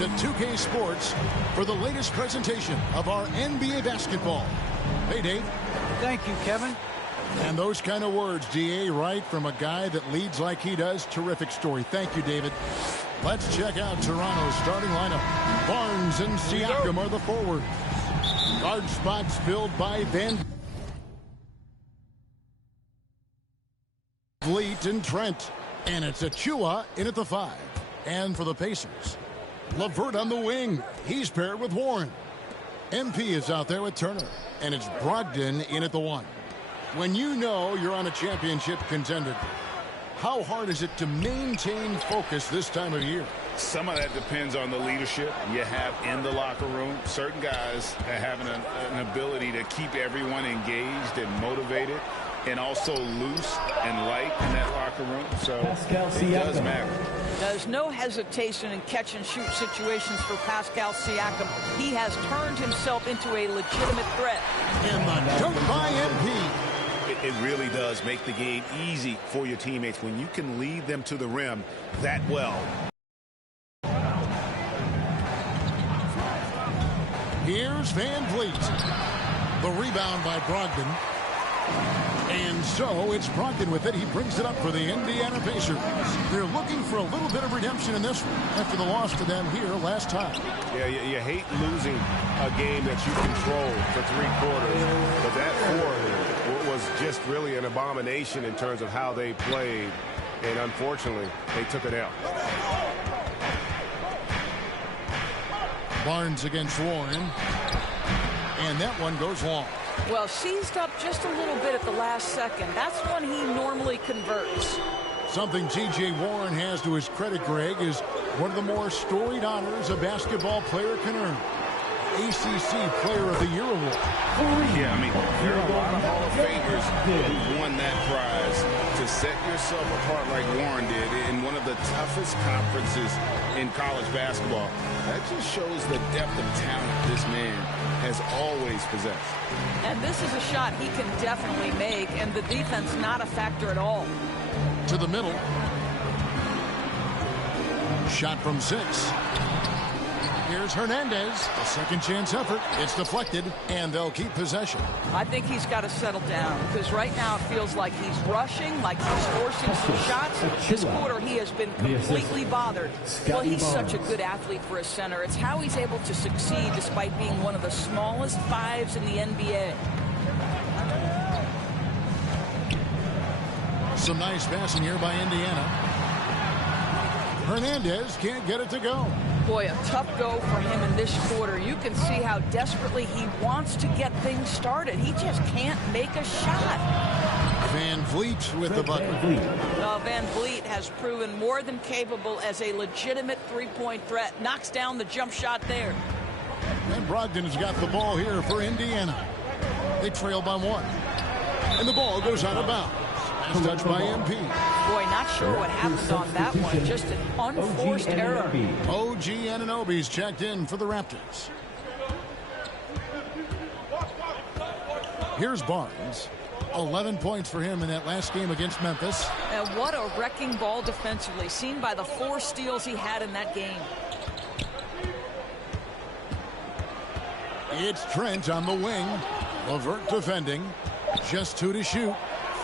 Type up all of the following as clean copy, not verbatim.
to 2K Sports for the latest presentation of our NBA basketball. Hey, Dave. Thank you, Kevin. And those kind of words, DA, right from a guy that leads like he does. Terrific story. Thank you, David. Let's check out Toronto's starting lineup. Barnes and Siakam are the forwards. Guard spots filled by Van Vliet and Trent. And it's Achua in at the 5. And for the Pacers, LeVert on the wing. He's paired with Warren. MP is out there with Turner. And it's Brogdon in at the 1. When you know you're on a championship contender, how hard is it to maintain focus this time of year? Some of that depends on the leadership you have in the locker room. Certain guys have an ability to keep everyone engaged and motivated and also loose and light in that locker room. So it does matter. There's no hesitation in catch-and-shoot situations for Pascal Siakam. He has turned himself into a legitimate threat. And the dunk by MP. It really does make the game easy for your teammates when you can lead them to the rim that well. Here's Van Vliet. The rebound by Brogdon. And so it's Brogdon with it. He brings it up for the Indiana Pacers. They're looking for a little bit of redemption in this one after the loss to them here last time. Yeah, you hate losing a game that you control for 3 quarters. But that fourth was just really an abomination in terms of how they played. And unfortunately, they took it out. Barnes against Warren. And that one goes long. Well, seized up just a little bit at the last second. That's when he normally converts. Something T.J. Warren has to his credit, Greg, is one of the more storied honors a basketball player can earn. ACC Player of the Year award. Yeah, I mean, there are a lot of Hall of Famers who won that prize. To set yourself apart like Warren did in one of the toughest conferences in college basketball, that just shows the depth of talent this man has always possessed. And this is a shot he can definitely make, and the defense not a factor at all. To the middle. Shot from 6. Here's Hernandez. A second chance effort. It's deflected, and they'll keep possession. I think he's got to settle down, because right now it feels like he's rushing, like he's forcing some shots. This quarter he has been completely bothered. Well, he's such a good athlete for a center. It's how he's able to succeed despite being one of the smallest 5s in the NBA. Some nice passing here by Indiana. Hernandez can't get it to go. Boy, a tough go for him in this quarter. You can see how desperately he wants to get things started. He just can't make a shot. Van Vliet with the bucket. Van Vliet has proven more than capable as a legitimate three-point threat. Knocks down the jump shot there. And Brogdon has got the ball here for Indiana. They trail by 1. And the ball goes out of bounds. Last touch by MP. Boy, not sure what happened on that one. Just an unforced error. OG Anunoby's checked in for the Raptors. Here's Barnes. 11 points for him in that last game against Memphis. And what a wrecking ball defensively, seen by the 4 steals he had in that game. It's Trent on the wing. LeVert defending. Just 2 to shoot.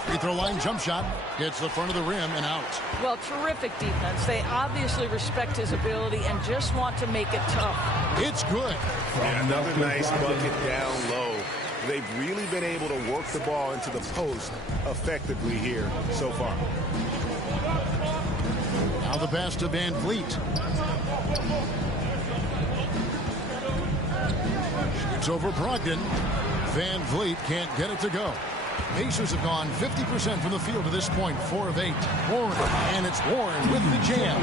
Free throw line jump shot. Hits the front of the rim and out. Well, terrific defense. They obviously respect his ability and just want to make it tough. It's good. Yeah, another nice bucket down low. They've really been able to work the ball into the post effectively here so far. Now the pass to Van Vliet. Shoots over Brogdon. Van Vliet can't get it to go. Pacers have gone 50% from the field to this point, 4 of 8. Warren, and it's Warren with the jam.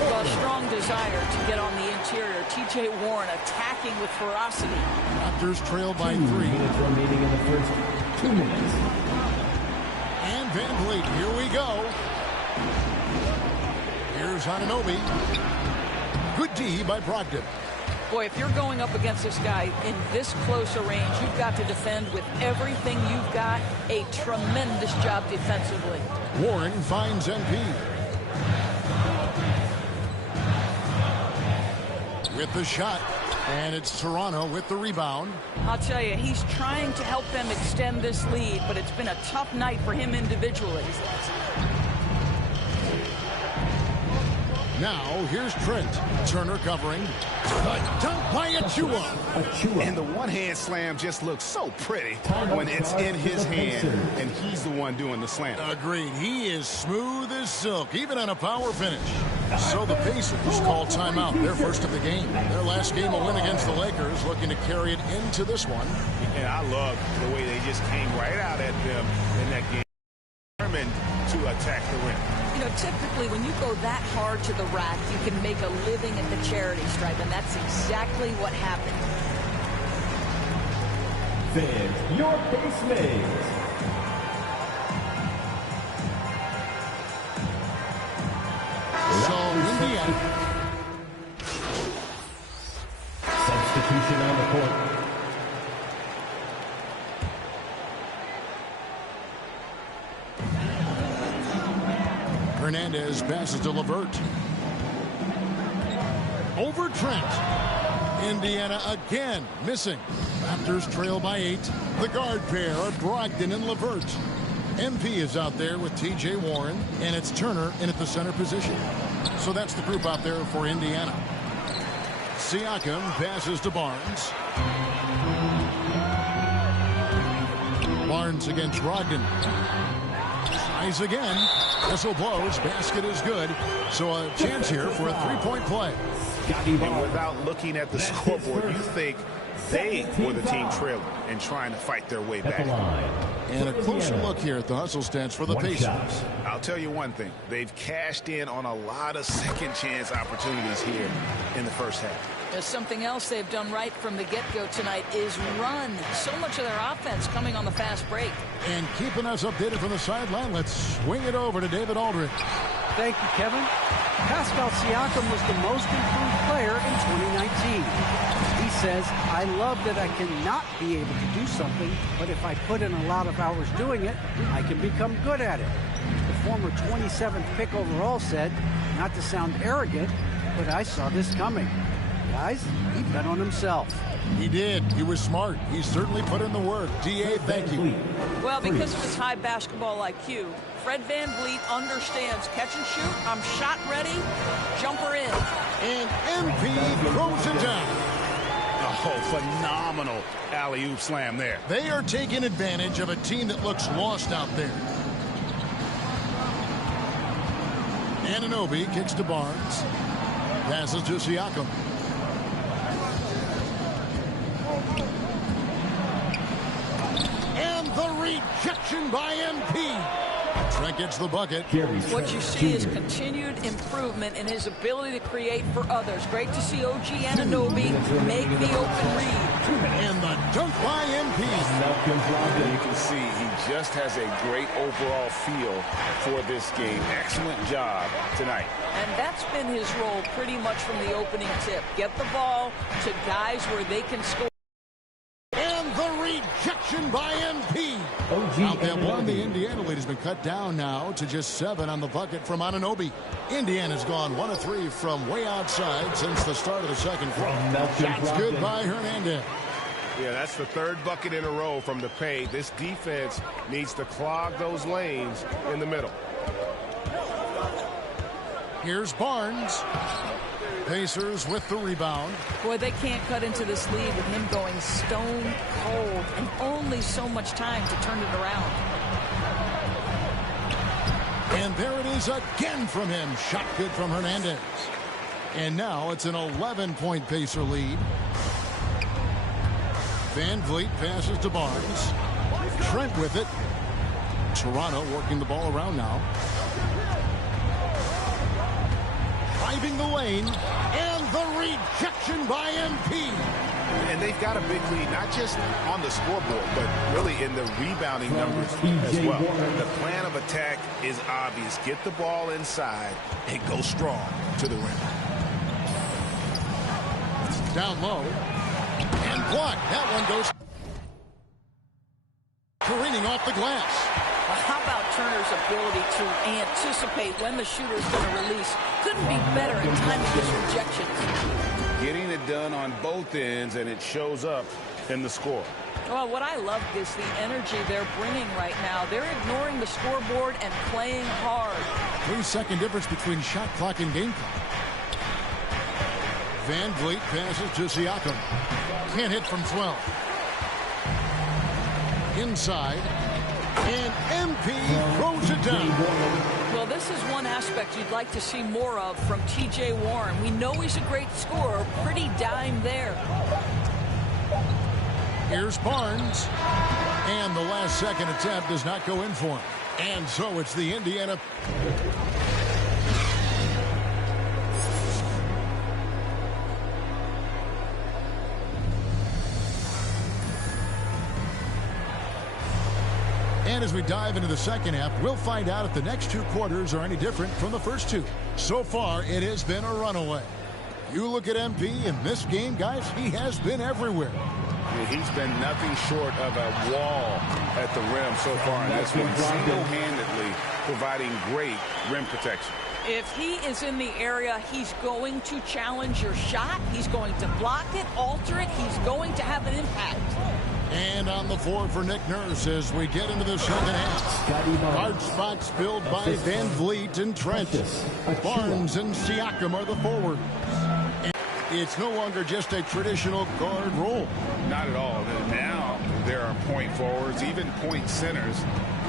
Well, a strong desire to get on the interior. T.J. Warren attacking with ferocity. Raptors trail by 3. 2 minutes remaining in the first 2 minutes. And Van Vliet, here we go. Here's Anunoby. Good D by Brogdon. Boy, if you're going up against this guy in this close a range, you've got to defend with everything you've got. A tremendous job defensively. Warren finds MP. with the shot. And it's Toronto with the rebound. I'll tell you, he's trying to help them extend this lead, but it's been a tough night for him individually. Now, here's Trent. Turner covering. A dunk by Achua. And the one-hand slam just looks so pretty when it's in his hand, and he's the one doing the slam. Agreed. He is smooth as silk, even on a power finish. So the Pacers call timeout, their first of the game. Their last game, a win against the Lakers, looking to carry it into this one. And I love the way they just came right out at them in that game, determined to attack the rim. You know, typically when you go that hard to the rack, you can make a living at the charity stripe, and that's exactly what happened. Fans, your base mates. So, Indiana. Substitution on the court. Hernandez passes to LeVert. Over Trent. Indiana again missing. Raptors trail by 8. The guard pair are Brogdon and LeVert. MP is out there with T.J. Warren, and it's Turner in at the center position. So that's the group out there for Indiana. Siakam passes to Barnes. Barnes against Brogdon. Tries again. Whistle blows. Basket is good. So a chance here for a three-point play. And without looking at the scoreboard, you think they were the team trailing and trying to fight their way back. And a closer look here at the hustle stats for the Pacers. I'll tell you one thing. They've cashed in on a lot of second chance opportunities here in the first half. Something else they've done right from the get-go tonight is run. So much of their offense coming on the fast break. And keeping us updated from the sideline, let's swing it over to David Aldridge. Thank you, Kevin. Pascal Siakam was the most improved player in 2019. He says, I love that I cannot be able to do something, but if I put in a lot of hours doing it, I can become good at it. The former 27th pick overall said, not to sound arrogant, but I saw this coming. Guys, he bet on himself. He did. He was smart. He certainly put in the work. D.A., thank you. Well, because of his high basketball IQ, Fred VanVleet understands catch and shoot. I'm shot ready. Jumper in. And MP throws it down. Oh, phenomenal alley-oop slam there. They are taking advantage of a team that looks lost out there. Anunoby kicks to Barnes. Passes to Siakam. And the rejection by MP. Trent gets the bucket. What you see is continued improvement in his ability to create for others. Great to see OG Anunoby make the open read. And the dunk by MP. You can see he just has a great overall feel for this game. Excellent job tonight. And that's been his role pretty much from the opening tip. Get the ball to guys where they can score. And the rejection by MP. Out there one, the Indiana lead has been cut down now to just 7 on the bucket from Anunoby. Indiana's gone 1 of 3 from way outside since the start of the second quarter. Shots good by Hernandez. Yeah, that's the third bucket in a row from the paint. This defense needs to clog those lanes in the middle. Here's Barnes. Pacers with the rebound. Boy, they can't cut into this lead with him going stone cold and only so much time to turn it around. And there it is again from him. Shot good from Hernandez. And now it's an 11-point Pacer lead. VanVleet passes to Barnes. Trent with it. Toronto working the ball around now. Driving the lane, and the rejection by MP. And they've got a big lead, not just on the scoreboard, but really in the rebounding numbers as well. The plan of attack is obvious. Get the ball inside and go strong to the rim. Down low, and blocked. That one goes careening off the glass. How about Turner's ability to anticipate when the shooter's going to release? Couldn't be better at timing his rejections. Getting done on both ends, and it shows up in the score. Well, what I love is the energy they're bringing right now. They're ignoring the scoreboard and playing hard. 3-second difference between shot clock and game clock. Van Vliet passes to Siakam. Can't hit from 12. Inside. And MP throws it down. Well, this is one aspect you'd like to see more of from T.J. Warren. We know he's a great scorer. Pretty dime there. Here's Barnes. And the last second attempt does not go in for him. And so it's the Indiana. And as we dive into the second half, we'll find out if the next two quarters are any different from the first two. So far, it has been a runaway. You look at MP in this game, guys, he has been everywhere. He's been nothing short of a wall at the rim so far in this one, single-handedly providing great rim protection. If he is in the area, he's going to challenge your shot. He's going to block it, alter it. He's going to have an impact. And on the floor for Nick Nurse as we get into the second half. Guard spots filled by Van Vliet and Trent. Barnes and Siakam are the forwards. It's no longer just a traditional guard role. Not at all. Now there are point forwards, even point centers,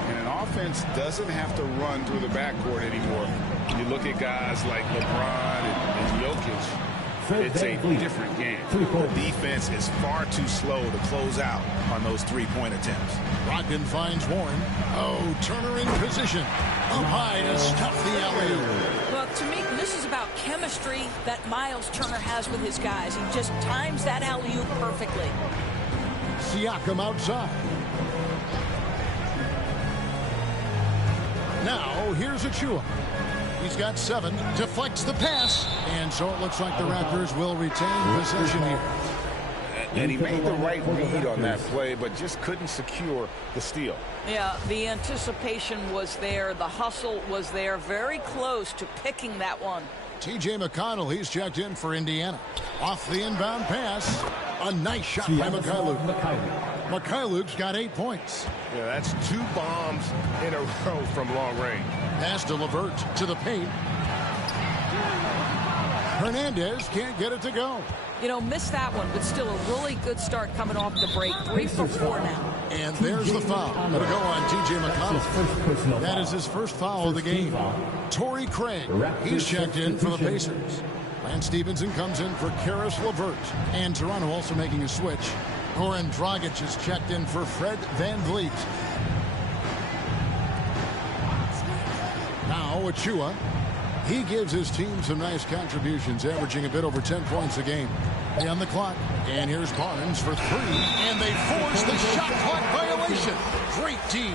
and an offense doesn't have to run through the backcourt anymore. You look at guys like LeBron and Jokic, it's a different game. The defense is far too slow to close out on those three-point attempts. Brogdon finds Warren. Oh, Turner in position. Up high to stuff the alley-oop. Well, to me, this is about chemistry that Miles Turner has with his guys. He just times that alley-oop perfectly. Siakam outside. Now, here's Achua. He's got 7, deflects the pass, and so it looks like the Raptors will retain possession here. And he made the right read on that play, but just couldn't secure the steal. Yeah, the anticipation was there. The hustle was there. Very close to picking that one. T.J. McConnell, he's checked in for Indiana. Off the inbound pass. A nice shot by Mikhailuk. Mikhailuk's got 8 points. Yeah, that's 2 bombs in a row from long range. Pass to LeVert to the paint. Hernandez can't get it to go. You know, missed that one, but still a really good start coming off the break. 3 for 4 now. And there's the foul. It'll go on T.J. McConnell. That is his first foul of the game. Torrey Craig, he's checked in for the Pacers. Lance Stevenson comes in for Karis LeVert. And Toronto also making a switch. Goran Dragic is checked in for Fred Van Vliet. Now Achua. He gives his team some nice contributions, averaging a bit over 10 points a game. On the clock. And here's Barnes for 3. And they force the shot clock violation. Great team.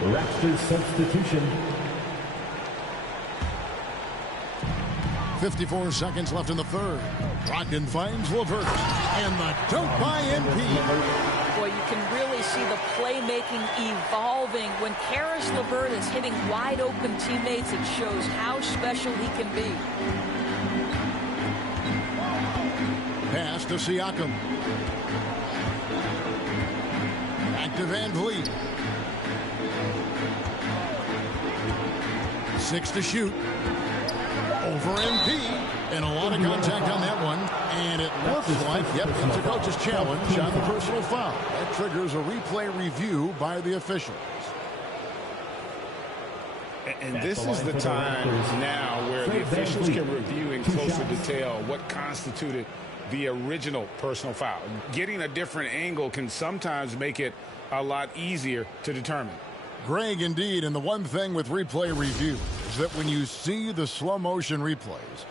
Raptors substitution. 54 seconds left in the third. Brogdon finds LeVert. And the dunk by MP. Boy, you can really see the playmaking evolving. When Karis LeVert is hitting wide open teammates, it shows how special he can be. Pass to Siakam. Back to Van Vliet. 6 to shoot. Over MP. And a lot of contact on that one. And it looks like, yep, it's a coach's challenge on the personal foul. That triggers a replay review by the officials. And this is the time now where the officials can review in closer detail what constituted the original personal foul. Getting a different angle can sometimes make it a lot easier to determine. Greg, indeed, and the one thing with replay review is that when you see the slow motion replays,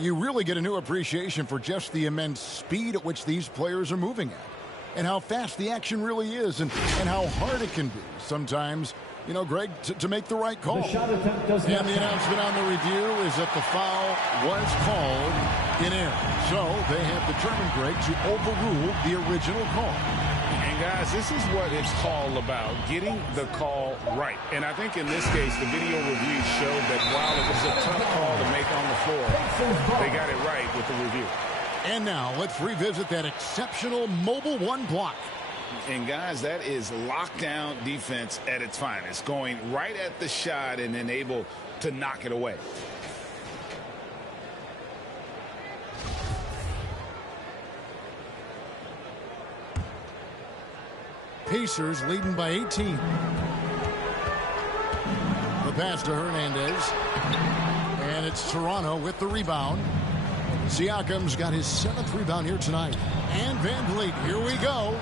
you really get a new appreciation for just the immense speed at which these players are moving at and how fast the action really is and how hard it can be sometimes, you know, Greg, to make the right call. And the announcement on the review is that the foul was called in error. So they have determined, Greg, to overrule the original call. And guys, this is what it's all about, getting the call right. And I think in this case, the video review showed that while it was a tough call to make on the floor, they got it right with the review. And now let's revisit that exceptional Mobile One block. And guys, that is lockdown defense at its finest, going right at the shot and then able to knock it away. Pacers leading by 18. The pass to Hernandez. And it's Toronto with the rebound. Siakam's got his 7th rebound here tonight. And Van Vliet, here we go.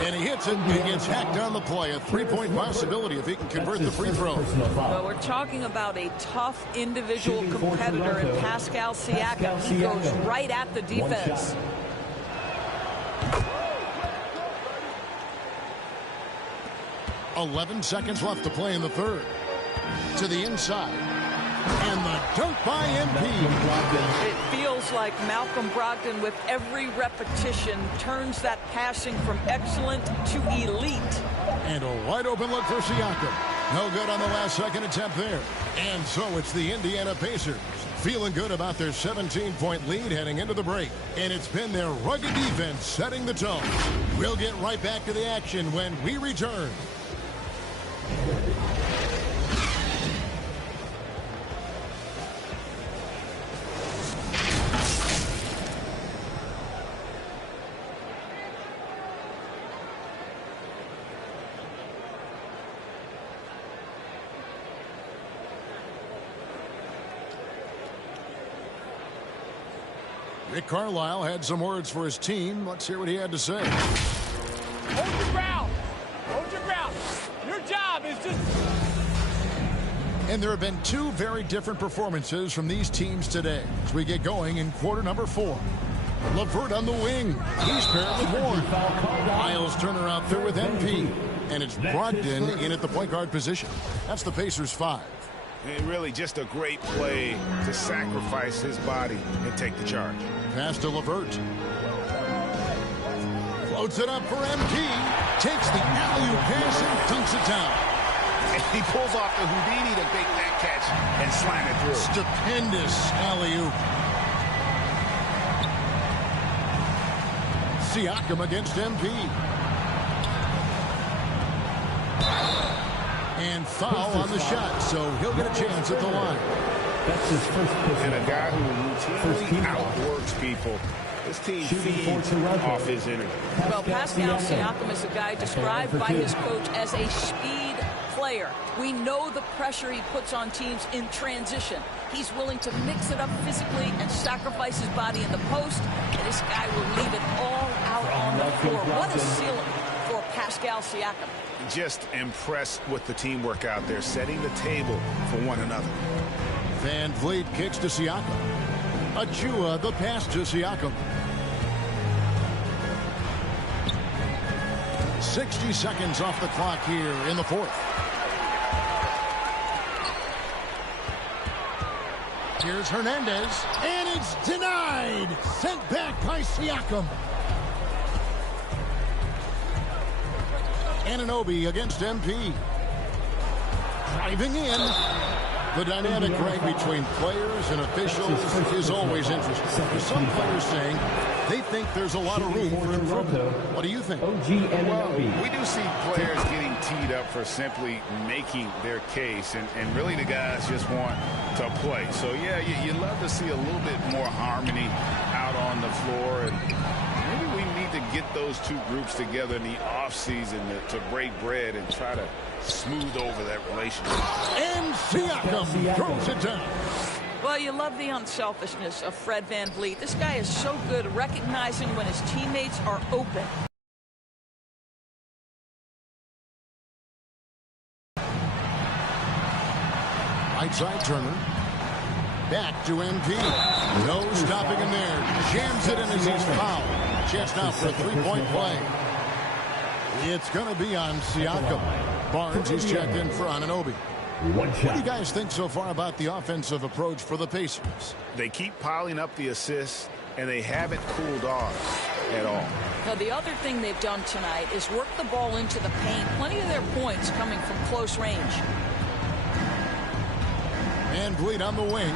And he hits it and gets hacked on the play. A 3-point possibility if he can convert the free throw. Well, we're talking about a tough individual competitor in Pascal Siakam. He goes right at the defense. .11 seconds left to play in the third. To the inside. And the dunk by MP. It feels like Malcolm Brogdon, with every repetition, turns that passing from excellent to elite. And a wide open look for Siakam. No good on the last second attempt there. And so it's the Indiana Pacers feeling good about their 17-point lead heading into the break. And it's been their rugged defense setting the tone. We'll get right back to the action when we return. Rick Carlisle had some words for his team. Let's hear what he had to say. Hold your ground. Hold your ground. Your job is just... And there have been two very different performances from these teams today as we get going in quarter number 4. LeVert on the wing. He's paired with Warren. Miles Turner out there with MP. And it's Brogdon in at the point guard position. That's the Pacers 5. And really just a great play to sacrifice his body and take the charge. Pass to LeVert. Floats it up for MP. Takes the alley-oop pass and dunks it down. And he pulls off the Houdini to make that catch and slam it through. Stupendous alley-oop. Siakam against MP. And foul on the shot, so he'll get a chance at the line. That's his first pick. And a guy who routinely outworks people. This team feeds off his energy. Well, Pascal Siakam is a guy described by his coach as a speed player. We know the pressure he puts on teams in transition. He's willing to mix it up physically and sacrifice his body in the post. And this guy will leave it all out on the floor. What a ceiling for Pascal Siakam. Just impressed with the teamwork out there, setting the table for one another. Van Vliet kicks to Siakam. Achua, the pass to Siakam. 60 seconds off the clock here in the fourth. Here's Hernandez, and it's denied. Sent back by Siakam. Anunoby against MP. Driving in. The dynamic right between players and officials is always interesting. There's some players saying they think there's a lot of room for improvement. What do you think? Well, we do see players getting teed up for simply making their case, and really the guys just want to play. So, yeah, you love to see a little bit more harmony out on the floor, and maybe we need to get those two groups together in the offseason to break bread and try to smooth over that relationship. And Siakam throws it down. Well, you love the unselfishness of Fred Van Vliet. This guy is so good at recognizing when his teammates are open. Right side Turner. Back to MP. No stopping him there. Jams it in as he's fouled. Chance now for a three-point play. It's going to be on Siakam. Barnes, he's checked in for Anunoby. What do you guys think so far about the offensive approach for the Pacers? They keep piling up the assists, and they haven't cooled off at all. Now, the other thing they've done tonight is work the ball into the paint. Plenty of their points coming from close range. Van Vliet on the wing.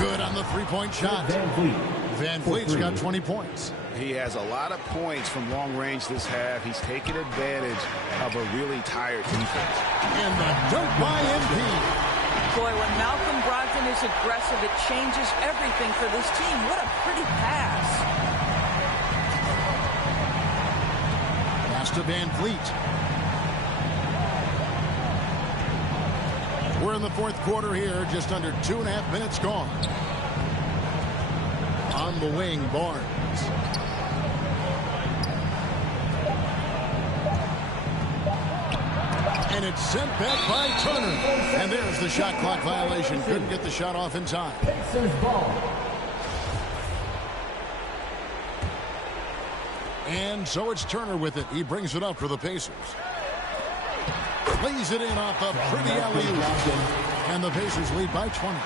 Good on the three-point shot. Van Vliet's got 20 points. He has a lot of points from long range this half. He's taken advantage of a really tired defense. And the dunk by MP. Boy, when Malcolm Brogdon is aggressive, it changes everything for this team. What a pretty pass. Pass to Van Vliet. We're in the fourth quarter here, just under 2.5 minutes gone. On the wing, Barnes. And it's sent back by Turner. And there's the shot clock violation. Couldn't get the shot off in time. And so it's Turner with it. He brings it up for the Pacers. Lays it in off a pretty alley-oop. And the Pacers lead by 20.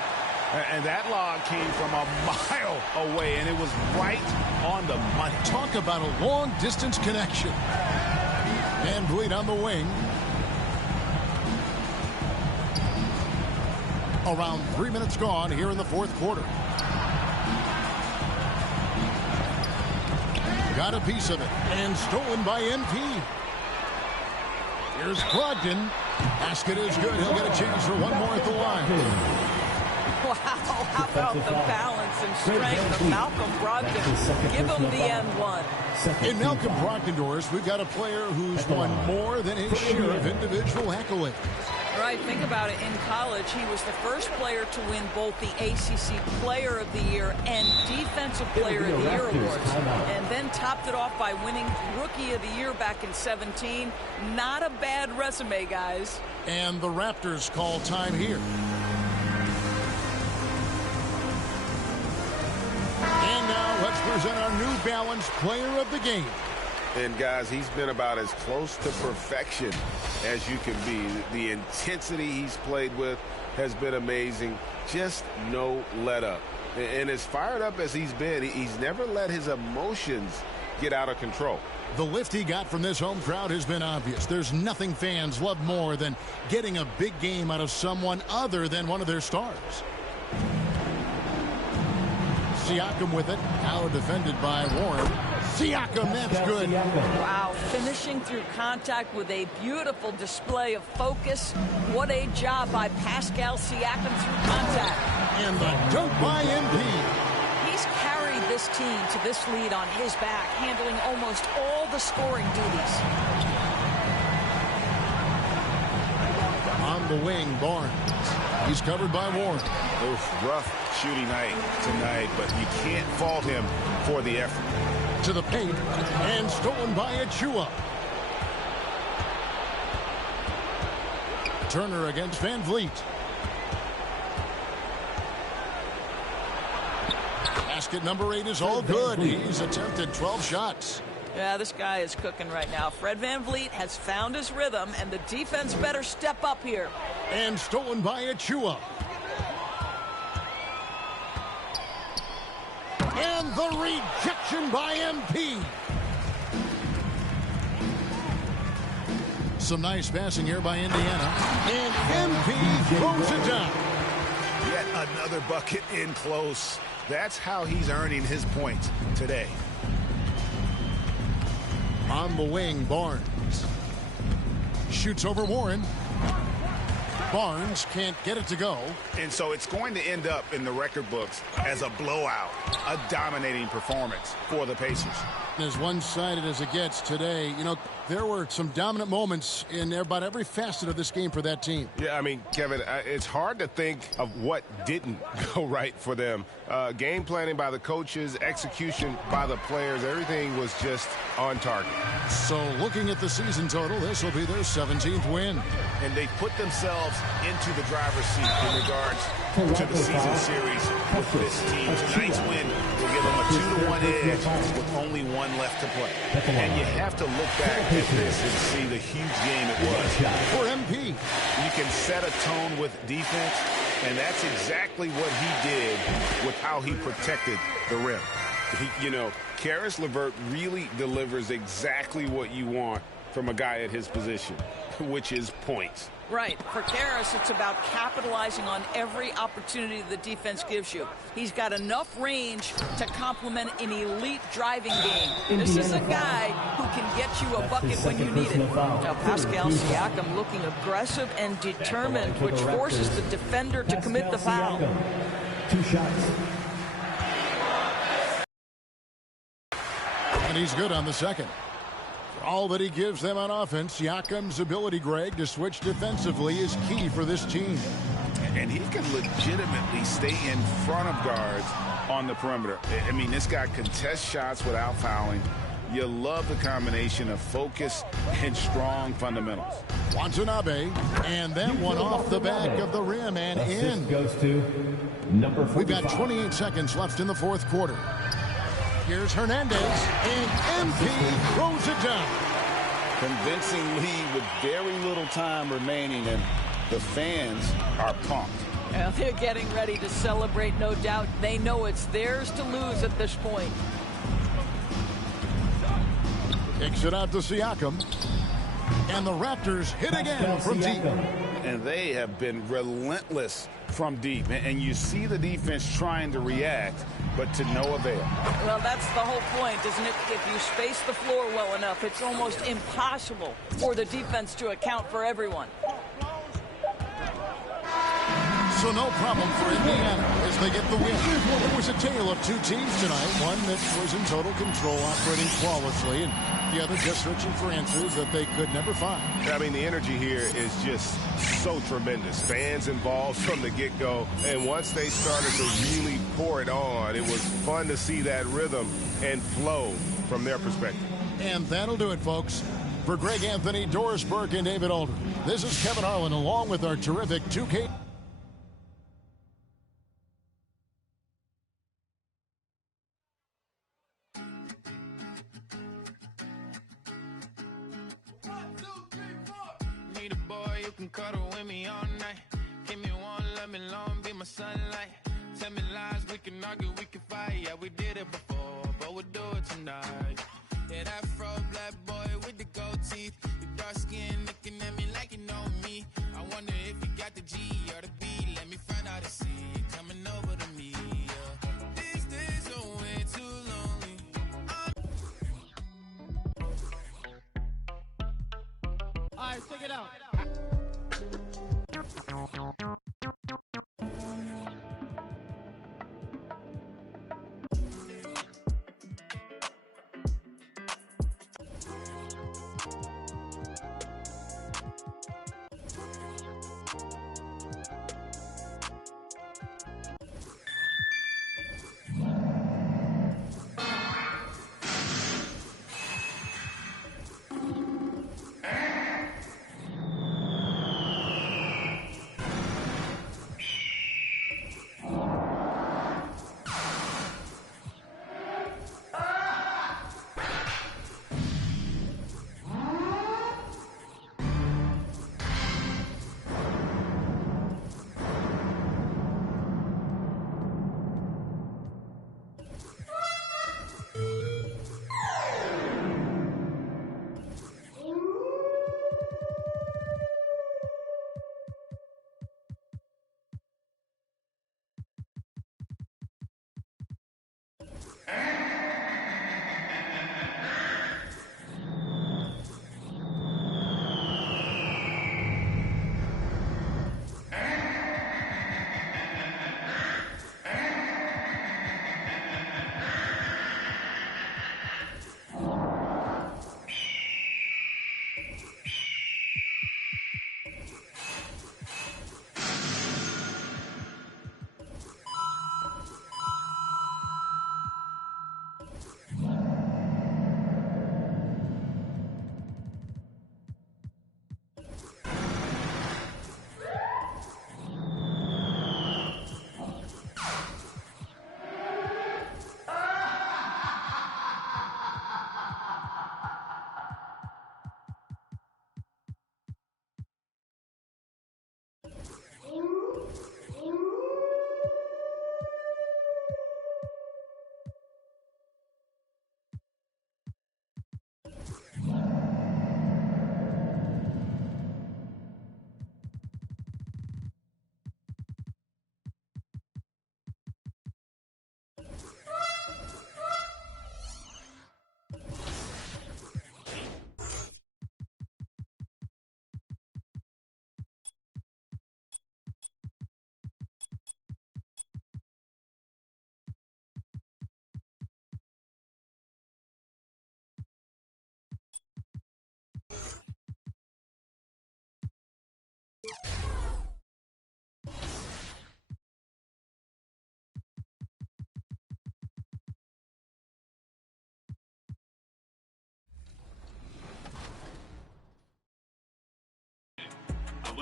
And that lob came from a mile away, and it was right on the money. Talk about a long-distance connection. Van Vliet on the wing. Around 3 minutes gone here in the fourth quarter. Got a piece of it, and stolen by MP. Here's Brogdon. Basket is good. He'll get a chance for one more at the line. Wow, how about the balance and strength of Malcolm Brogdon? Give him the N1. In Malcolm Brogdon, Doris, we've got a player who's won more than his share of individual accolades. Right, think about it. In college, he was the first player to win both the ACC Player of the Year and Defensive Player of the Year awards, and then topped it off by winning Rookie of the Year back in 17. Not a bad resume, guys. And the Raptors call time here. And now let's present our New Balance Player of the Game. And, guys, he's been about as close to perfection as you can be. The intensity he's played with has been amazing. Just no let up. And as fired up as he's been, he's never let his emotions get out of control. The lift he got from this home crowd has been obvious. There's nothing fans love more than getting a big game out of someone other than one of their stars. Siakam with it. Now defended by Warren. Siakam, that's good. Wow, finishing through contact with a beautiful display of focus. What a job by Pascal Siakam through contact. And the dunk by MP. He's carried this team to this lead on his back, handling almost all the scoring duties. On the wing, Barnes. He's covered by Warren. Oof, rough shooting night tonight, but you can't fault him for the effort. To the paint, and stolen by Achua. Turner against Van Vliet. Basket number 8 is all good. He's attempted 12 shots. Yeah, this guy is cooking right now. Fred Van Vliet has found his rhythm, and the defense better step up here. And stolen by Achua. And the rejection by MP. Some nice passing here by Indiana. And MP throws it down. Yet another bucket in close. That's how he's earning his points today. On the wing, Barnes. Shoots over Warren. Barnes can't get it to go. And so it's going to end up in the record books as a blowout, a dominating performance for the Pacers. As one-sided as it gets today, you know, there were some dominant moments in about every facet of this game for that team. Yeah, I mean, Kevin, it's hard to think of what didn't go right for them. Game planning by the coaches, execution by the players, everything was just on target. So looking at the season total, this will be their 17th win. And they put themselves into the driver's seat in regards to the season series with this team. Tonight's win will give them a 2-1 edge with only one left to play. And you have to look back at this and see the huge game it was. For MP. You can set a tone with defense, and that's exactly what he did with how he protected the rim. You know, Karis LeVert really delivers exactly what you want from a guy at his position, which is points. Right. For Karis, it's about capitalizing on every opportunity the defense gives you. He's got enough range to complement an elite driving game. This is a guy who can get you a bucket when you need it. Now, Pascal Siakam looking aggressive and determined, which forces the defender to commit the foul. 2 shots. And he's good on the second. For all that he gives them on offense, Siakam's ability, Greg, to switch defensively is key for this team. And he can legitimately stay in front of guards on the perimeter. I mean, this guy contests shots without fouling. You love the combination of focus and strong fundamentals. Watanabe, and then one off the back of the rim and in. Goes to number 45. We've got 28 seconds left in the fourth quarter. Here's Hernandez, and MP throws it down. Convincing lead with very little time remaining, and the fans are pumped. Well, they're getting ready to celebrate, no doubt. They know it's theirs to lose at this point. Kicks it out to Siakam. And the Raptors hit again from deep. And they have been relentless from deep. And you see the defense trying to react, but to no avail. Well, that's the whole point, isn't it? If you space the floor well enough, it's almost impossible for the defense to account for everyone. So no problem for Indiana as they get the win. It was a tale of two teams tonight. One that was in total control, operating flawlessly, and the other just searching for answers that they could never find. I mean, the energy here is just so tremendous. Fans involved from the get-go, and once they started to really pour it on, it was fun to see that rhythm and flow from their perspective. And that'll do it, folks. For Greg Anthony, Doris Burke, and David Aldridge, this is Kevin Harlan along with our terrific 2K. Need a boy who can cuddle with me all night. Give me one, let me long, be my sunlight. Tell me lies, we can argue, we can fight. Yeah, we did it before, but we'll do it tonight. Yeah, that fro black boy with the gold teeth. Your dark skin looking at me like you know me. I wonder if you got the G or the B. Let me find out and see you coming over to me. Yeah. These days are way too lonely. All right, check it out.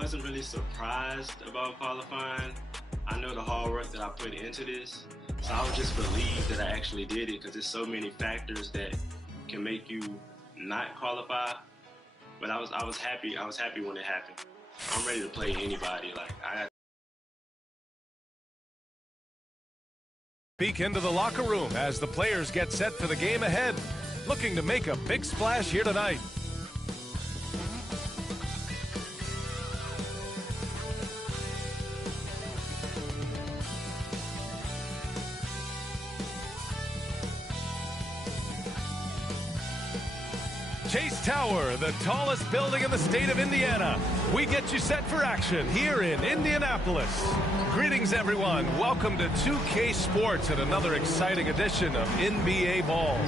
wasn't really surprised about qualifying. I know the hard work that I put into this, so I was just relieved that I actually did it because there's so many factors that can make you not qualify. But I was happy. I was happy when it happened. I'm ready to play anybody. Like Peek into the locker room as the players get set for the game ahead, looking to make a big splash here tonight. Chase Tower, the tallest building in the state of Indiana. We get you set for action here in Indianapolis. Greetings, everyone. Welcome to 2K Sports and another exciting edition of NBA Ball.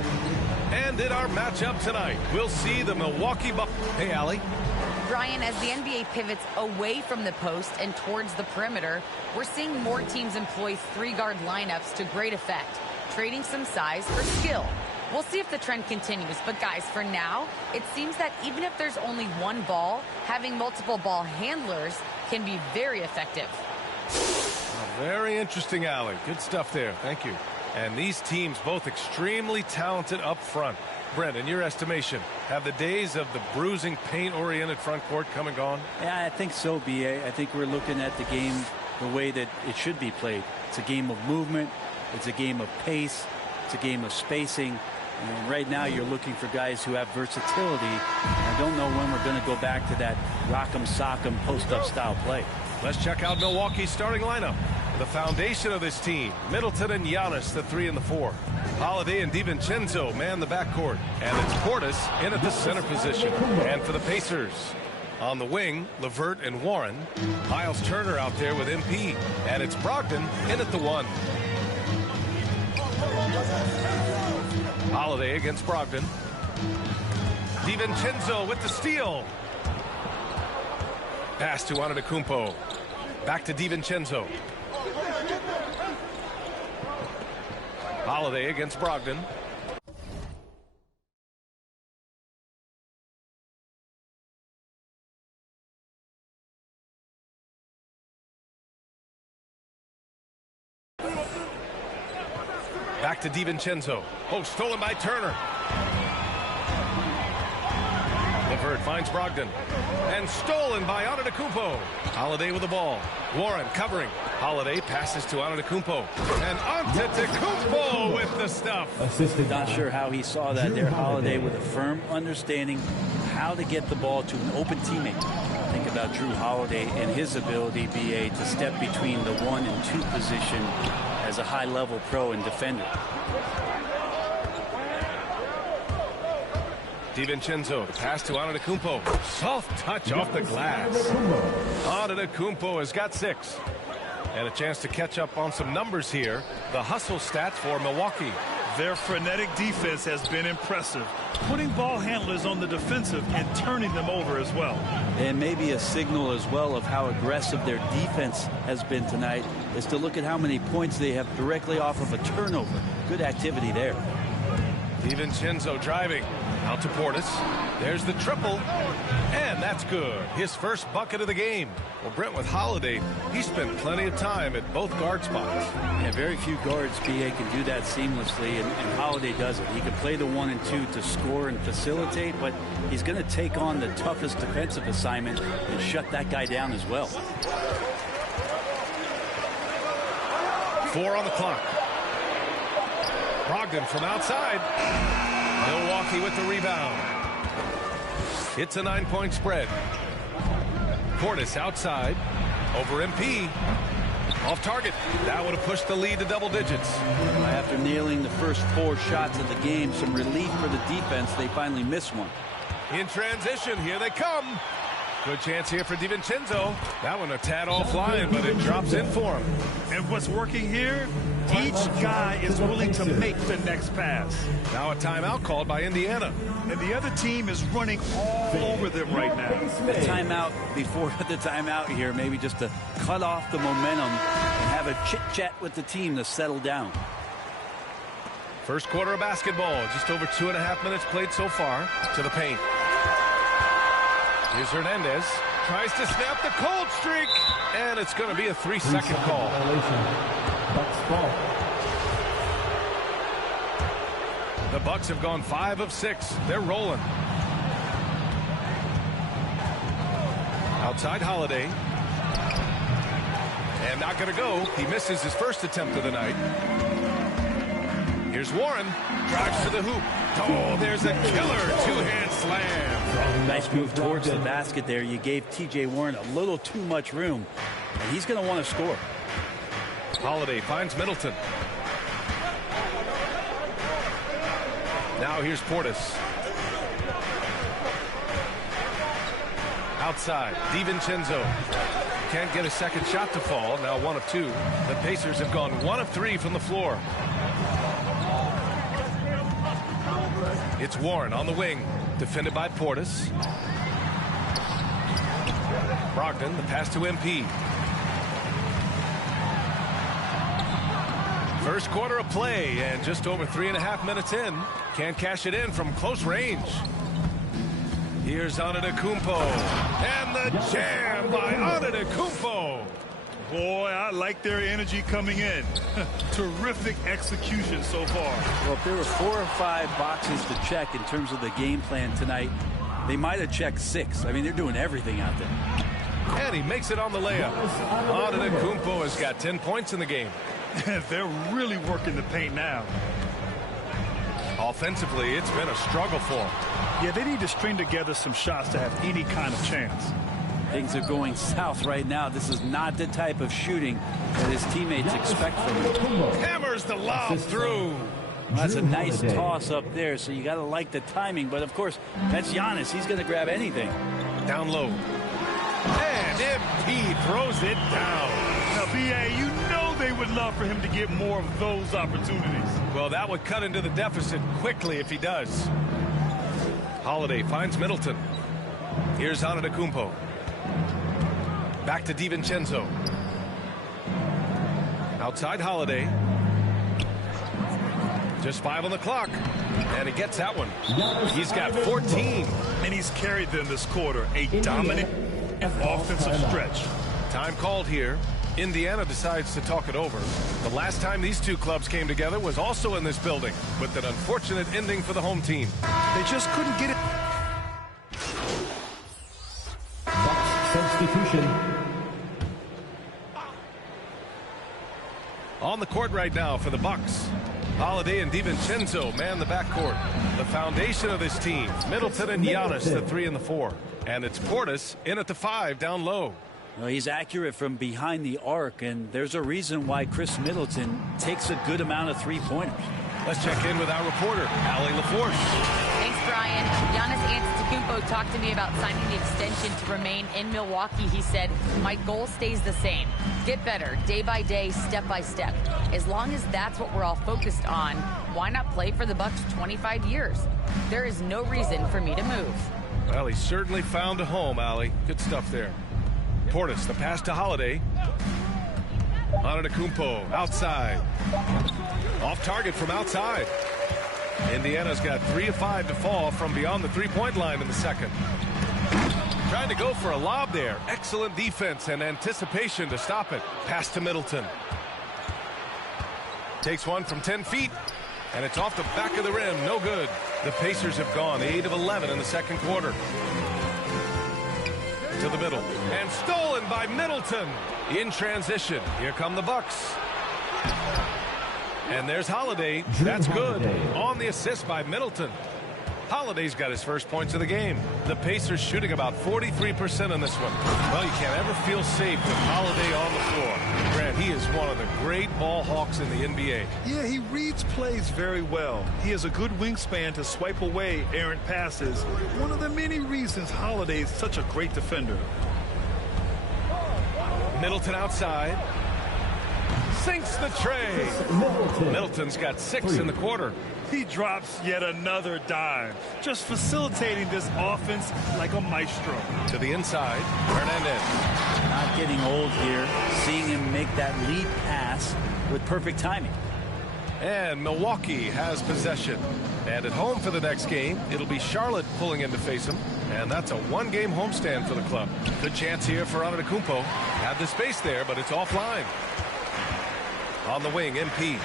And in our matchup tonight, we'll see the Milwaukee Bucks. Hey, Allie. Brian, as the NBA pivots away from the post and towards the perimeter, we're seeing more teams employ three-guard lineups to great effect, trading some size for skill. We'll see if the trend continues, but guys, for now, it seems that even if there's only one ball, having multiple ball handlers can be very effective. Very interesting, Allie. Good stuff there. Thank you. And these teams both extremely talented up front. Brent, in your estimation, have the days of the bruising, paint-oriented front court come and gone? Yeah, I think so, B.A. I think we're looking at the game the way that it should be played. It's a game of movement. It's a game of pace. It's a game of spacing. And right now you're looking for guys who have versatility. I don't know when we're going to go back to that rock'em sock'em post-up style play. Let's check out Milwaukee's starting lineup. The foundation of this team, Middleton and Giannis, the 3 and the 4. Holiday and DiVincenzo man the backcourt. And it's Portis in at the center position. And for the Pacers, on the wing, LeVert and Warren. Miles Turner out there with MP. And it's Brogdon in at the 1. Holiday against Brogdon. DiVincenzo with the steal. Pass to Antetokounmpo. Back to DiVincenzo. Holiday against Brogdon. Back to DiVincenzo. Oh, stolen by Turner. LeVert finds Brogdon. And stolen by Antetokounmpo. Holiday with the ball. Warren covering. Holiday passes to Antetokounmpo. And Antetokounmpo with the stuff. Not sure how he saw that there. Holiday with a firm understanding how to get the ball to an open teammate. Think about Drew Holiday and his ability, B.A., to step between the 1 and 2 position as a high-level pro and defender. DiVincenzo, pass to Antetokounmpo. Soft touch off the glass. Antetokounmpo has got 6. And a chance to catch up on some numbers here. The hustle stats for Milwaukee. Their frenetic defense has been impressive, putting ball handlers on the defensive and turning them over as well. And maybe a signal as well of how aggressive their defense has been tonight is to look at how many points they have directly off of a turnover. Good activity there. DiVincenzo driving out to Portis. There's the triple, and that's good. His first bucket of the game. Well, Brent, with Holiday, he spent plenty of time at both guard spots. Yeah, very few guards, B.A., can do that seamlessly, and Holiday does it. He can play the 1 and 2 to score and facilitate, but he's going to take on the toughest defensive assignment and shut that guy down as well. 4 on the clock. Brogdon from outside. Milwaukee with the rebound. It's a 9-point spread. Portis outside. Over MP. Off target. That would have pushed the lead to double digits. After nailing the first 4 shots of the game, some relief for the defense. They finally missed one. In transition, here they come. Good chance here for DiVincenzo. That one a tad offline, but it drops in for him. And what's working here? Each guy is willing to make the next pass. Now a timeout called by Indiana. And the other team is running all over them right now. The timeout before the timeout here, maybe just to cut off the momentum and have a chit-chat with the team to settle down. First quarter of basketball, just over 2.5 minutes played so far. To the paint. Here's Hernandez. tries to snap the cold streak, and it's going to be a 3-second call. Bucks ball. The Bucks have gone 5 of 6. They're rolling. Outside Holiday. And not going to go. He misses his first attempt of the night. Here's Warren. Drives to the hoop. Oh, there's a killer two-hand slam. Nice move towards the basket there. You gave T.J. Warren a little too much room, and he's going to want to score. Holiday finds Middleton. Now here's Portis. Outside, DiVincenzo. Can't get a second shot to fall. Now 1 of 2. The Pacers have gone 1 of 3 from the floor. It's Warren on the wing, defended by Portis. Brogdon, the pass to MP. First quarter of play, and just over 3.5 minutes in. Can't cash it in from close range. Here's Antetokounmpo, and the jam by Antetokounmpo. Boy, I like their energy coming in. Terrific execution so far. Well, if there were 4 or 5 boxes to check in terms of the game plan tonight, they might have checked 6. I mean, they're doing everything out there. And he makes it on the layup. Antetokounmpo has got 10 points in the game. They're really working the paint now. Offensively, it's been a struggle for them. Yeah, they need to string together some shots to have any kind of chance. Things are going south right now. This is not the type of shooting that his teammates expect from him. Hammers the lob through. That's a nice toss up there, so you got to like the timing. But, of course, that's Giannis. He's going to grab anything. Down low. And MP throws it down. Now, B.A., you know they would love for him to get more of those opportunities. Well, that would cut into the deficit quickly if he does. Holiday finds Middleton. Here's Antetokounmpo. Back to DiVincenzo. Outside Holiday. Just 5 on the clock. And he gets that one. He's got 14. And he's carried them this quarter. A dominant offensive stretch. Time called here. Indiana decides to talk it over. The last time these two clubs came together was also in this building, with an unfortunate ending for the home team. They just couldn't get it. Bucks substitution. On the court right now for the Bucks. Holiday and DiVincenzo man the backcourt. The foundation of this team, Middleton and Giannis, the 3 and the 4. And it's Portis in at the 5 down low. Well, he's accurate from behind the arc, and there's a reason why Chris Middleton takes a good amount of 3-pointers. Let's check in with our reporter, Allie LaForce. Thanks, Brian. Giannis Antetokounmpo talked to me about signing the extension to remain in Milwaukee. He said, my goal stays the same. Get better, day by day, step by step. As long as that's what we're all focused on, why not play for the Bucks 25 years? There is no reason for me to move. Well, he certainly found a home, Allie. Good stuff there. Portis, the pass to Holiday. Antetokounmpo outside. Off target from outside. Indiana's got 3 of 5 to fall from beyond the 3-point line in the second. Trying to go for a lob there. Excellent defense and anticipation to stop it. Pass to Middleton. Takes one from 10 feet. And it's off the back of the rim. No good. The Pacers have gone 8 of 11 in the second quarter. To the middle. And stolen by Middleton. In transition. Here come the Bucks. And there's Holiday. That's good. On the assist by Middleton. Holiday's got his first points of the game. The Pacers shooting about 43% in this one. Well, you can't ever feel safe with Holiday on the floor. Grant, he is one of the great ball hawks in the NBA. Yeah, he reads plays very well. He has a good wingspan to swipe away errant passes. One of the many reasons Holiday is such a great defender. Middleton outside. Sinks the tray. Middleton's got 6 in the quarter. He drops yet another dime, just facilitating this offense like a maestro. To the inside, Hernandez. Not getting old here, seeing him make that lead pass with perfect timing. And Milwaukee has possession. And at home for the next game, it'll be Charlotte pulling in to face him. And that's a one-game homestand for the club. Good chance here for Antetokounmpo. Had the space there, but it's offline. On the wing, MP.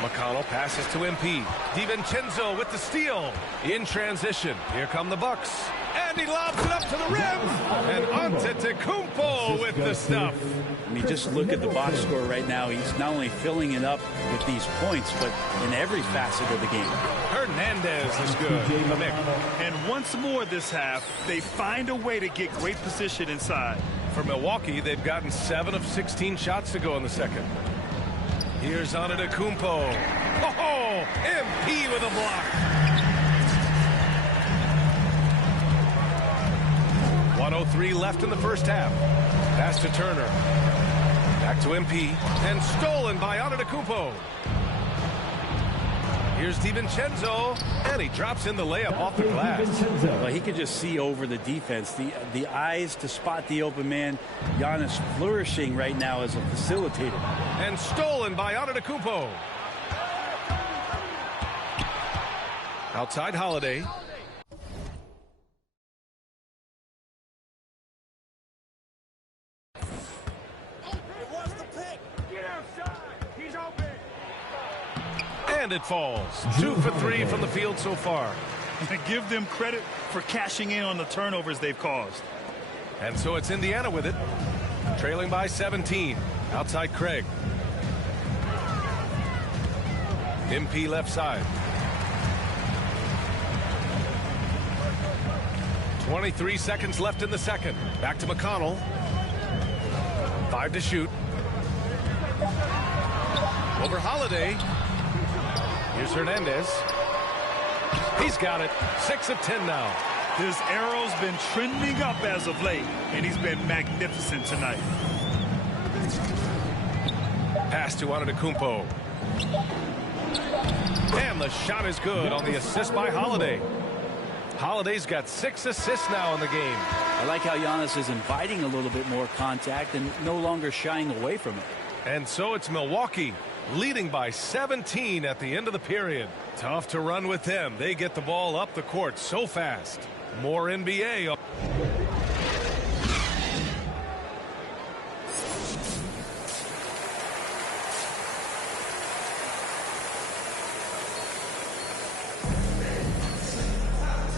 McConnell passes to MP. DiVincenzo with the steal. In transition. Here come the Bucks. And he lobs it up to the rim. And Antetokounmpo with the stuff. I mean, just look at the box score right now. He's not only filling it up with these points, but in every facet of the game. Hernandez is good. And once more this half, they find a way to get great position inside. For Milwaukee, they've gotten 7 of 16 shots to go in the second. Here's Antetokounmpo. Oh, MP with a block. 1:03 left in the first half. Pass to Turner. Back to MP. And stolen by Antetokounmpo. Here's DiVincenzo. And he drops in the layup off the glass. Well, he could just see over the defense. The eyes to spot the open man. Giannis flourishing right now as a facilitator. And stolen by Antetokounmpo. Outside Holiday. And it falls. 2 for 3 from the field so far. Give them credit for cashing in on the turnovers they've caused. And so it's Indiana with it. Trailing by 17. Outside Craig. MP left side. 23 seconds left in the second. Back to McConnell. 5 to shoot. Over Holiday. Here's Hernandez. He's got it. 6 of 10 now. His arrow's been trending up as of late, and he's been magnificent tonight. Pass to Antetokounmpo. And the shot is good on the assist by Holiday. Holiday's got 6 assists now in the game. I like how Giannis is inviting a little bit more contact and no longer shying away from it. And so it's Milwaukee leading by 17 at the end of the period. Tough to run with them. They get the ball up the court so fast. More NBA.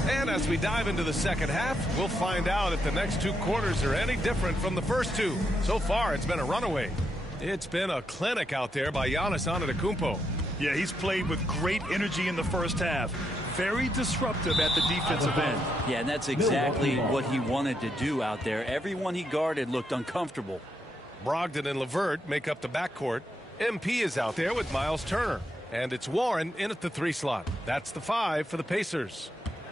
And as we dive into the second half, we'll find out if the next 2 quarters are any different from the first 2. So far, it's been a runaway. It's been a clinic out there by Giannis Antetokounmpo. Yeah, he's played with great energy in the first half. Very disruptive at the defensive end. Yeah, and that's exactly what he wanted to do out there. Everyone he guarded looked uncomfortable. Brogdon and LeVert make up the backcourt. MP is out there with Miles Turner. And it's Warren in at the 3 slot. That's the 5 for the Pacers.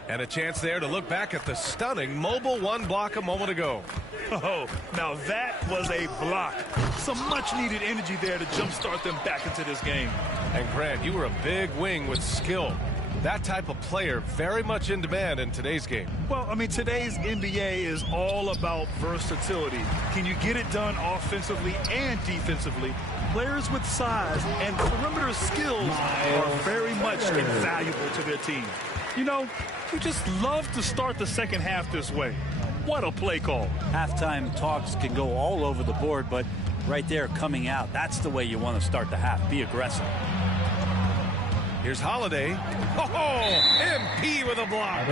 And a chance there to look back at the stunning mobile 1 block a moment ago. Oh, now that was a block. Some much-needed energy there to jumpstart them back into this game. And Grant, you were a big wing with skill. That type of player very much in demand in today's game. Well, I mean, today's NBA is all about versatility. Can you get it done offensively and defensively? Players with size and perimeter skills are very much invaluable to their team. You know, you just love to start the second half this way. What a play call. Halftime talks can go all over the board, but right there coming out, that's the way you want to start the half. Be aggressive. Here's Holiday. Oh, MP with a block.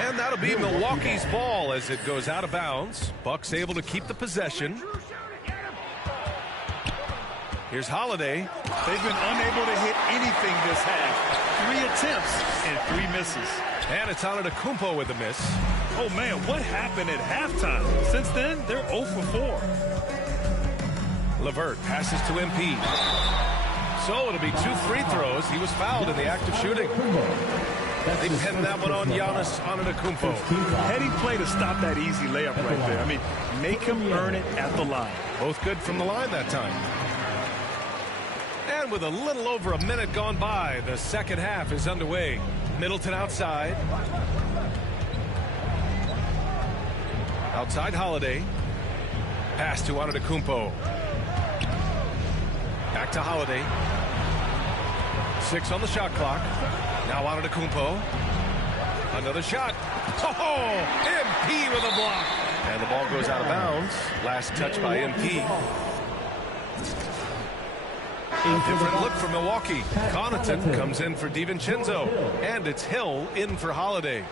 And that'll be Milwaukee's ball as it goes out of bounds. Bucks able to keep the possession. Here's Holiday. They've been unable to hit anything this half. 3 attempts and 3 misses. And it's Antetokounmpo with a miss. Oh, man, what happened at halftime? Since then, they're 0 for 4. LeVert passes to MP. So it'll be 2 free throws. He was fouled in the act of shooting. They pinned that one on Giannis Antetokounmpo. Heading play to stop that easy layup right there. I mean, make him earn it at the line. Both good from the line that time. And with a little over a minute gone by, the second half is underway. Middleton outside. Outside Holiday. Pass to Antetokounmpo. Back to Holiday. 6 on the shot clock. Now Antetokounmpo. Another shot. Oh, MP with a block. And the ball goes out of bounds. Last touch by MP. A different look for Milwaukee. Connaughton comes in for DiVincenzo. And it's Hill in for Holiday.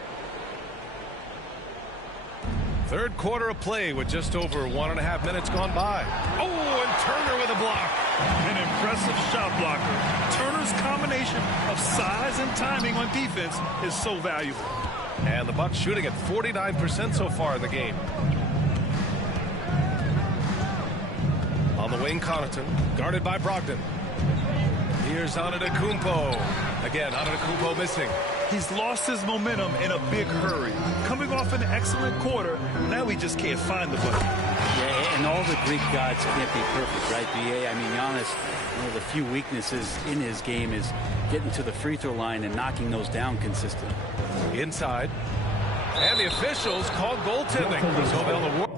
Third quarter of play with just over 1.5 minutes gone by. Oh, and Turner with a block. An impressive shot blocker. Turner's combination of size and timing on defense is so valuable. And the Bucks shooting at 49% so far in the game. On the wing, Connaughton, guarded by Brogdon. Here's Antetokounmpo. Again, Antetokounmpo missing. He's lost his momentum in a big hurry. Coming off an excellent quarter, now he just can't find the bucket. Yeah, and all the Greek gods can't be perfect, right, B.A.? I mean, Giannis, one of the few weaknesses in his game is getting to the free throw line and knocking those down consistently. Inside. And the officials called goaltending. So they'll award.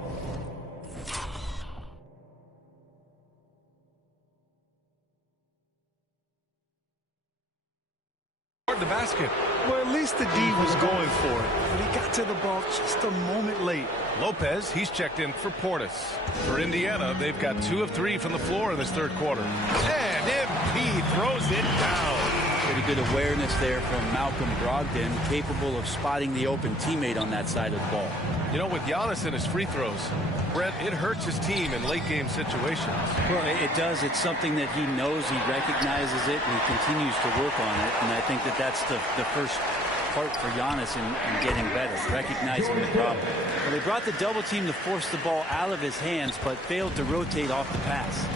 The basket. Well, at least the D was going for it, but he got to the ball just a moment late. Lopez, he's checked in for Portis. For Indiana, they've got 2 of 3 from the floor in this third quarter. And MP throws it down. Pretty good awareness there from Malcolm Brogdon, capable of spotting the open teammate on that side of the ball. You know, with Giannis and his free throws, Brett, it hurts his team in late game situations. Well, it does. It's something that he knows, he recognizes it, and he continues to work on it. And I think that that's the first part for Giannis in getting better, recognizing the problem. Well, they brought the double team to force the ball out of his hands, but failed to rotate off the pass.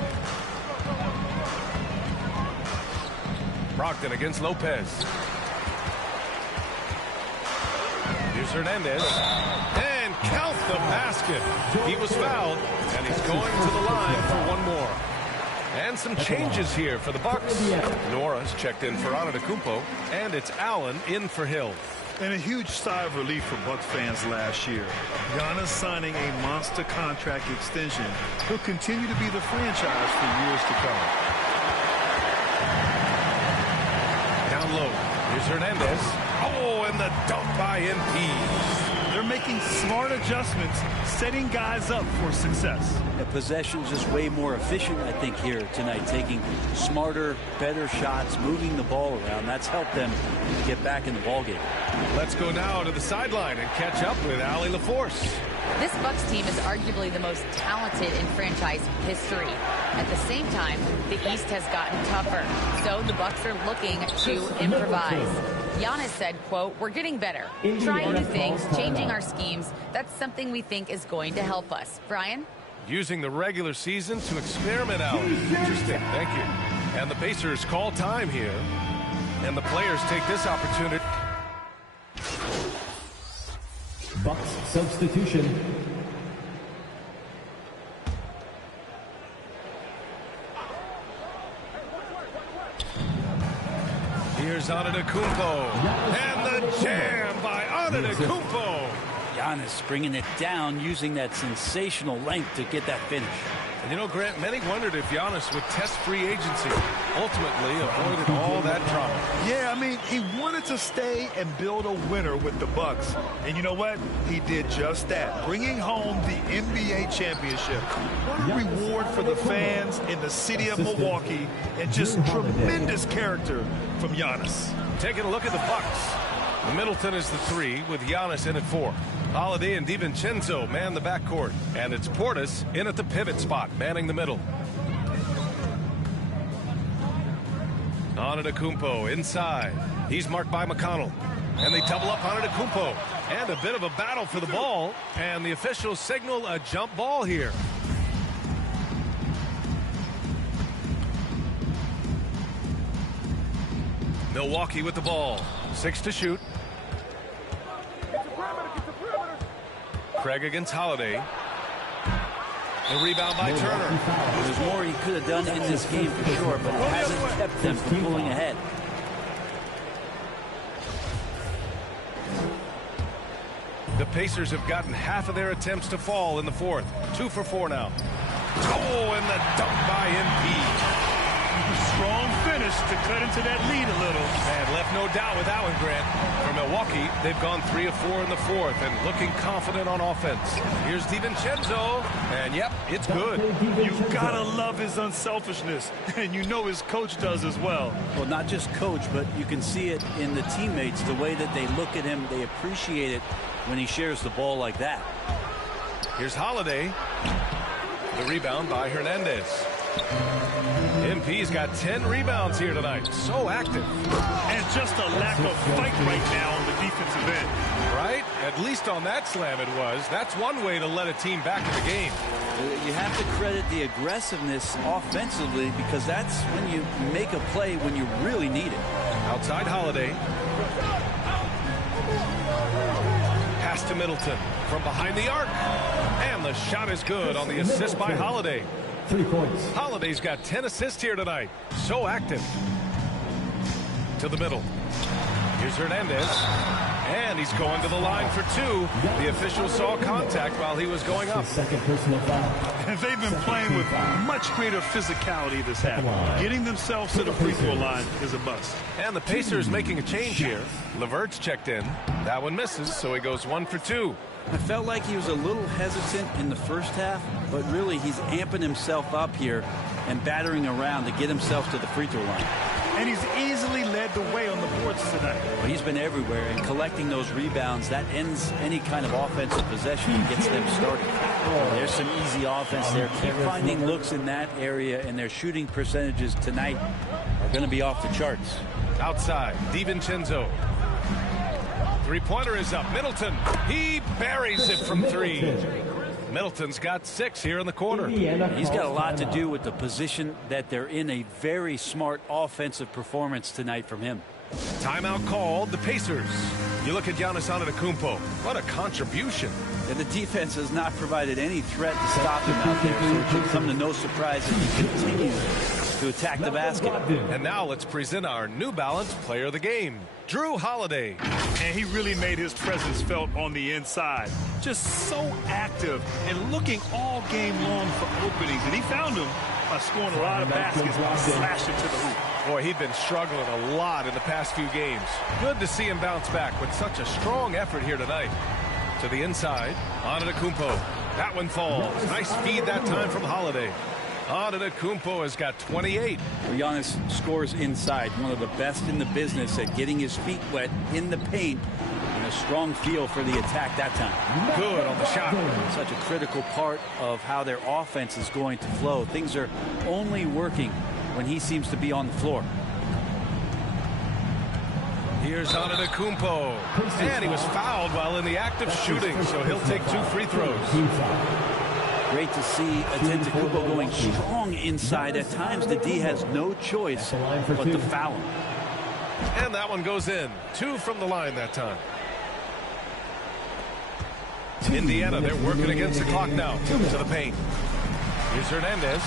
Brogdon against Lopez. Here's Hernandez. And count the basket. He was fouled, and he's going to the line for one more. And some changes here for the Bucks. Nora's checked in for Antetokounmpo, and it's Allen in for Hill. And a huge sigh of relief for Bucks fans last year. Giannis signing a monster contract extension. He'll continue to be the franchise for years to come. Down low. Here's Hernandez. Oh, and the dunk by MP. They're making smart adjustments, setting guys up for success. The possession's just way more efficient, I think, here tonight, taking smarter, better shots, moving the ball around. That's helped them get back in the ballgame. Let's go now to the sideline and catch up with Allie LaForce. This Bucks team is arguably the most talented in franchise history. At the same time, the East has gotten tougher, so the Bucks are looking to improvise. Giannis said, quote, "We're getting better, trying new things, changing our schemes. That's something we think is going to help us." Brian? Using the regular season to experiment out. Interesting. Thank you. And the Pacers call time here. And the players take this opportunity. Bucks substitution. Here's Antetokounmpo. And the jam by Antetokounmpo. Giannis bringing it down, using that sensational length to get that finish. And you know, Grant, many wondered if Giannis would test free agency. Ultimately, avoided all that drama. Yeah, I mean, he wanted to stay and build a winner with the Bucks. And you know what? He did just that, bringing home the NBA championship. What a reward for the fans in the city of Milwaukee, and just tremendous character from Giannis. Taking a look at the Bucks. Middleton is the 3 with Giannis in at 4. Holiday and DiVincenzo man the backcourt. And it's Portis in at the pivot spot, manning the middle. Antetokounmpo inside. He's marked by McConnell. And they double up Antetokounmpo. And a bit of a battle for the ball. And the officials signal a jump ball here. Milwaukee with the ball. 6 to shoot. Craig against Holiday. The rebound by Turner. There's more he could have done in this game for sure, but it hasn't kept them from pulling ahead. The Pacers have gotten half of their attempts to fall in the fourth. 2 for 4 now. Oh, and the dunk by MP. strong finish to cut into that lead a little. And left no doubt with that one, Grant. For Milwaukee, they've gone 3 of 4 in the fourth and looking confident on offense. Here's DiVincenzo, and yep, it's good. You gotta love his unselfishness, and you know his coach does as well. Well, not just coach, but you can see it in the teammates, the way that they look at him. They appreciate it when he shares the ball like that. Here's Holiday. The rebound by Hernandez. MP's got 10 rebounds here tonight. So active. And just a lack of fight right now on the defensive end. Right? At least on that slam it was. That's one way to let a team back in the game. You have to credit the aggressiveness offensively, because that's when you make a play when you really need it. Outside Holiday. Pass to Middleton from behind the arc. And the shot is good on the assist by Holiday. 3 points. Holiday's got 10 assists here tonight. So active. To the middle. Here's Hernandez. And he's going to the line for 2. The official saw contact while he was going up. Second personal foul. And they've been playing with much greater physicality this half. Getting themselves to the free throw line is a must. And the Pacers making a change here. LeVert's checked in. That one misses, so he goes 1 for 2. I felt like he was a little hesitant in the first half, but really he's amping himself up here and battering around to get himself to the free throw line. And he's easily led the way on the boards tonight. Well, he's been everywhere, and collecting those rebounds, that ends any kind of offensive possession and gets them started. There's some easy offense there. Keep finding looks in that area, and their shooting percentages tonight are going to be off the charts. Outside, DiVincenzo. Three-pointer is up. Middleton, he buries it from 3. Middleton's got 6 here in the quarter. He's got a lot to do with the position that they're in. A very smart offensive performance tonight from him. Timeout called. The Pacers. You look at Giannis Antetokounmpo. What a contribution. And the defense has not provided any threat to stop him out there, so it should come to no surprise that he continues to attack the basket. And now let's present our New Balance Player of the Game, Drew Holiday. And he really made his presence felt on the inside. Just so active and looking all game long for openings. And he found them by scoring a lot of baskets while slashing to the hoop. Boy, he'd been struggling a lot in the past few games. Good to see him bounce back with such a strong effort here tonight. To the inside, Antetokounmpo. That one falls. Nice feed that time from Holiday. Antetokounmpo has got 28. Well, Giannis scores inside. One of the best in the business at getting his feet wet in the paint. And a strong feel for the attack that time. Good on the shot. Such a critical part of how their offense is going to flow. Things are only working when he seems to be on the floor. Here's Antetokounmpo. And he was fouled while in the act of shooting, so he'll take 2 free throws. Great to see Antetokounmpo going strong inside. At times, the D has no choice but to foul him. And that one goes in. 2 from the line that time. Indiana, they're working against the clock now. To the paint. Here's Hernandez.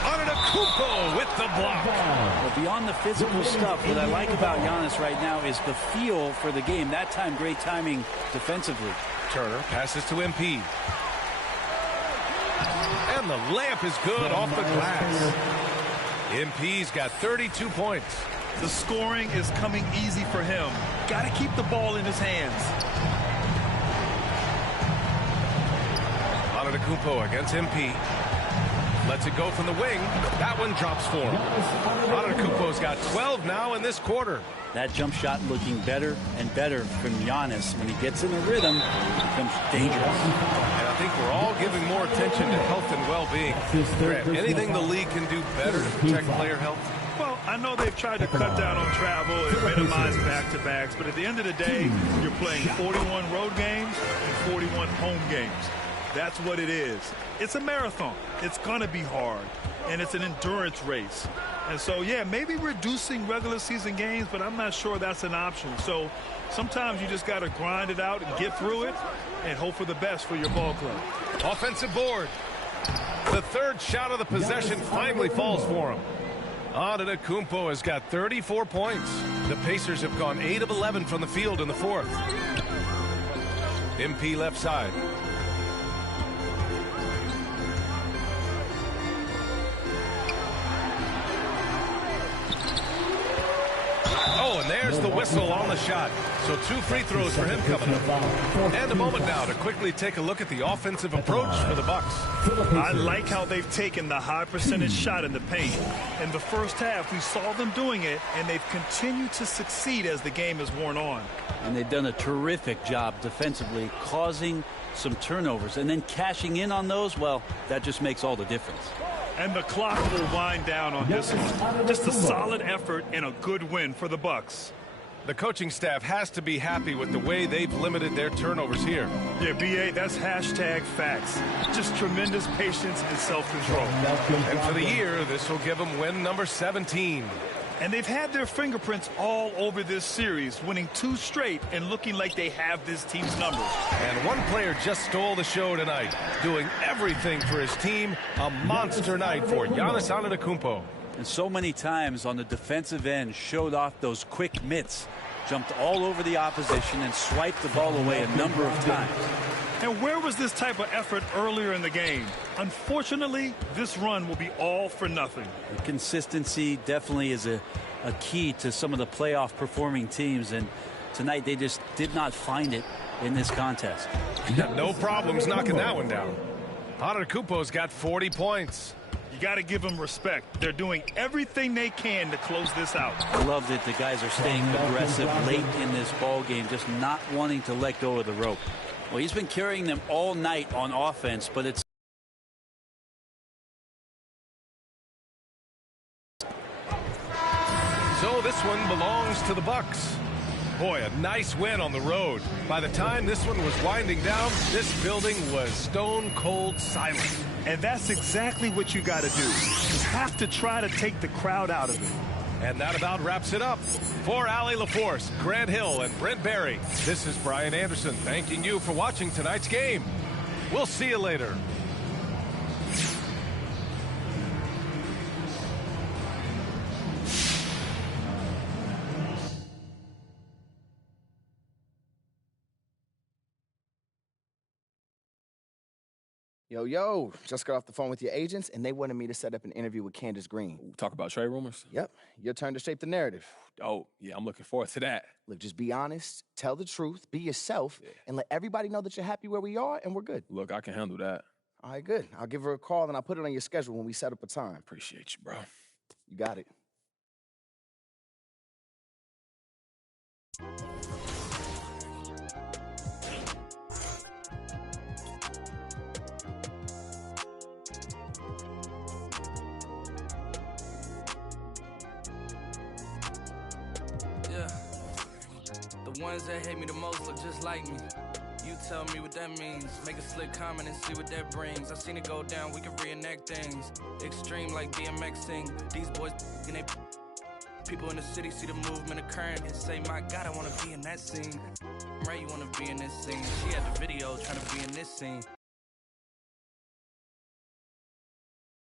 Antetokounmpo with the block. But beyond the physical stuff, what I like about Giannis right now is the feel for the game. That time, great timing defensively. Turner passes to MP. And the layup is good off the glass. MP's got 32 points. The scoring is coming easy for him. Got to keep the ball in his hands. Antetokounmpo against MP. Lets it go from the wing. That one drops for him. Antetokounmpo's got 12 now in this quarter. That jump shot looking better and better from Giannis. When he gets in a rhythm, it becomes dangerous. And I think we're all giving more attention to health and well-being. Grant, anything the league can do better to protect player health? Well, I know they've tried to cut down on travel and minimize back-to-backs, but at the end of the day, you're playing 41 road games and 41 home games. That's what it is. It's a marathon. It's going to be hard, and it's an endurance race. And so, yeah, maybe reducing regular season games, but I'm not sure that's an option. So sometimes you just got to grind it out and get through it and hope for the best for your ball club. Offensive board. The third shot of the possession finally falls for him. Antetokounmpo has got 34 points. The Pacers have gone 8 of 11 from the field in the fourth. MP left side. Oh, and there's the whistle on the shot. So 2 free throws for him coming up. And a moment now to quickly take a look at the offensive approach for the Bucks. I like how they've taken the high percentage shot in the paint. In the first half, we saw them doing it, and they've continued to succeed as the game has worn on. And they've done a terrific job defensively, causing some turnovers. And then cashing in on those, well, that just makes all the difference. And the clock will wind down on this one. Just a solid effort and a good win for the Bucks. The coaching staff has to be happy with the way they've limited their turnovers here. Yeah, B.A., that's hashtag facts. Just tremendous patience and self-control. And for the year, this will give them win number 17. And they've had their fingerprints all over this series, winning 2 straight and looking like they have this team's number. And one player just stole the show tonight, doing everything for his team. A monster night for Giannis Antetokounmpo. And so many times on the defensive end, showed off those quick mitts, jumped all over the opposition and swiped the ball away a number of times. And where was this type of effort earlier in the game? Unfortunately, this run will be all for nothing. The consistency definitely is a key to some of the playoff performing teams, and tonight they just did not find it in this contest. No problems knocking that one down. Antetokounmpo's got 40 points. You got to give them respect. They're doing everything they can to close this out. I love that the guys are staying aggressive late in this ball game, just not wanting to let go of the rope. Well, he's been carrying them all night on offense, but it's so this one belongs to the Bucks. Boy, a nice win on the road. By the time this one was winding down, this building was stone cold silent. And that's exactly what you got to do. You have to try to take the crowd out of it. And that about wraps it up. For Allie LaForce, Grant Hill, and Brent Barry, this is Brian Anderson thanking you for watching tonight's game. We'll see you later. Yo, just got off the phone with your agents, and they wanted me to set up an interview with Candace Green. Talk about trade rumors? Yep, your turn to shape the narrative. Oh, yeah, I'm looking forward to that. Look, just be honest, tell the truth, be yourself, and let everybody know that you're happy where we are, and we're good. Look, I can handle that. All right, good. I'll give her a call, and I'll put it on your schedule when we set up a time. Appreciate you, bro. You got it. The ones that hate me the most look just like me. You tell me what that means. Make a slick comment and see what that brings. I seen it go down, we can reenact things. Extreme like BMXing. These boys and they people in the city see the movement occurring and say, my God, I wanna be in that scene. Right, you wanna be in this scene. She had the video trying to be in this scene.